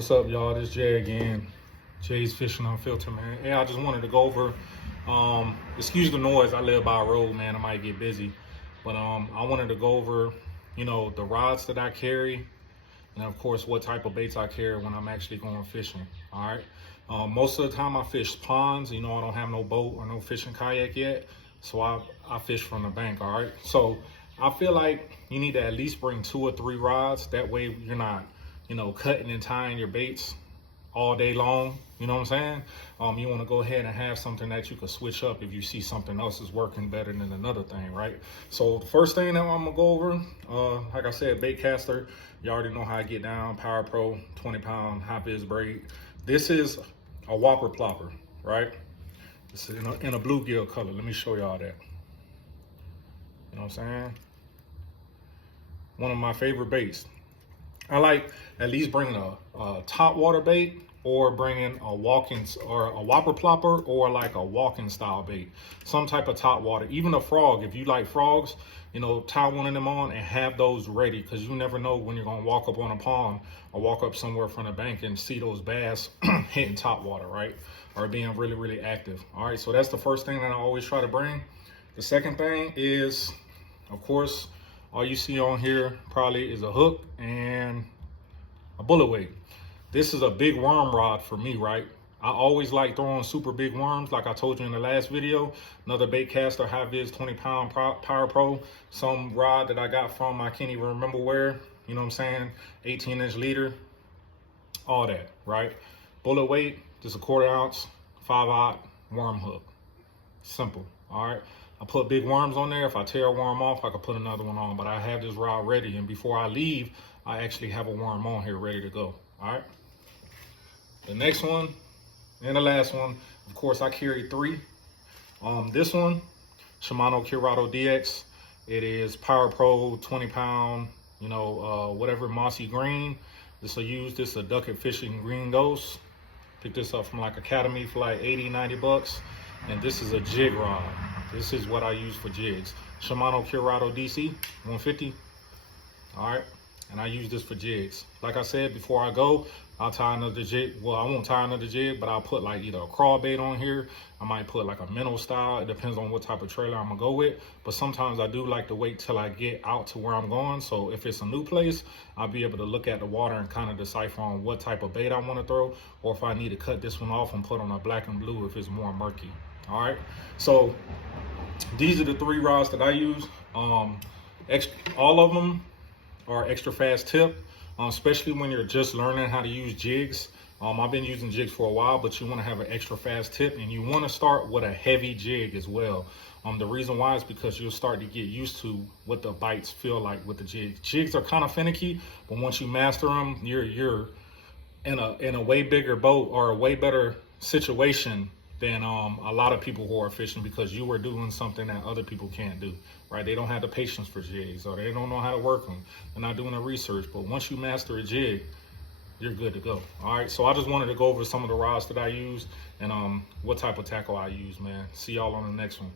What's up, y'all? This Jay again. Jay's Fishing Unfiltered, man. Hey, I just wanted to go over. Excuse the noise. I live by a road, man. I might get busy, but I wanted to go over, the rods that I carry, and of course, what type of baits I carry when I'm actually going fishing. All right. Most of the time, I fish ponds. I don't have no boat or no fishing kayak yet, so I fish from the bank. All right. So I feel like you need to at least bring 2 or 3 rods. That way, you're not cutting and tying your baits all day long. You know what I'm saying? You want to go ahead and have something that you can switch up if you see something else is working better than another thing, right? So the first thing that I'm gonna go over, like I said, Baitcaster. You already know how I get down. Power Pro 20-pound high vis braid. This is a Whopper plopper, right? It's in a bluegill color. Let me show y'all that. You know what I'm saying? One of my favorite baits. I like at least bringing a top water bait, or bringing a walking or a Whopper plopper, or like a walking style bait, some type of top water. Even a frog, if you like frogs, tie one of them on and have those ready, because you never know when you're gonna walk up on a pond or walk up somewhere from the bank and see those bass hitting top water, right? Or being really, really active. All right, so that's the first thing that I always try to bring. The second thing is, of course, all you see on here probably is a hook and a bullet weight. This is a big worm rod for me, right? I always like throwing super big worms, like I told you in the last video. Another Baitcaster high vis 20-pound Power Pro. Some rod that I got from, I can't even remember where, you know what I'm saying? 18-inch leader, all that, right? Bullet weight, just a 1/4 ounce, 5/0 worm hook. Simple, all right? I put big worms on there. If I tear a worm off, I could put another one on, but I have this rod ready, and before I leave, I actually have a worm on here ready to go, all right? The next one and the last one, of course, I carry 3. This one, Shimano Curado DX. It is Power Pro 20-pound, whatever, mossy green. This is a Duck It Fishing Green Ghost. Picked this up from like Academy for like 80, 90 bucks. And this is a jig rod. This is what I use for jigs. Shimano Curado DC 150. All right. And I use this for jigs. Like I said, before I go, I'll tie another jig. Well, I won't tie another jig, but I'll put like either a crawl bait on here. I might put like a minnow style. It depends on what type of trailer I'm gonna go with. But sometimes I do like to wait till I get out to where I'm going. So if it's a new place, I'll be able to look at the water and kind of decipher on what type of bait I want to throw, or if I need to cut this one off and put on a black and blue if it's more murky. All right. So these are the 3 rods that I use. All of them are extra fast tip, especially when you're just learning how to use jigs. I've been using jigs for a while, but you want to have an extra fast tip, and you want to start with a heavy jig as well. The reason why is because you'll start to get used to what the bites feel like with the jigs. Jigs are kind of finicky, but once you master them, you're in a way bigger boat, or a way better situation than a lot of people who are fishing, because you are doing something that other people can't do, right? They don't have the patience for jigs, or they don't know how to work them. They're not doing the research. But once you master a jig, you're good to go. All right, so I just wanted to go over some of the rods that I use and what type of tackle I use, man. See y'all on the next one.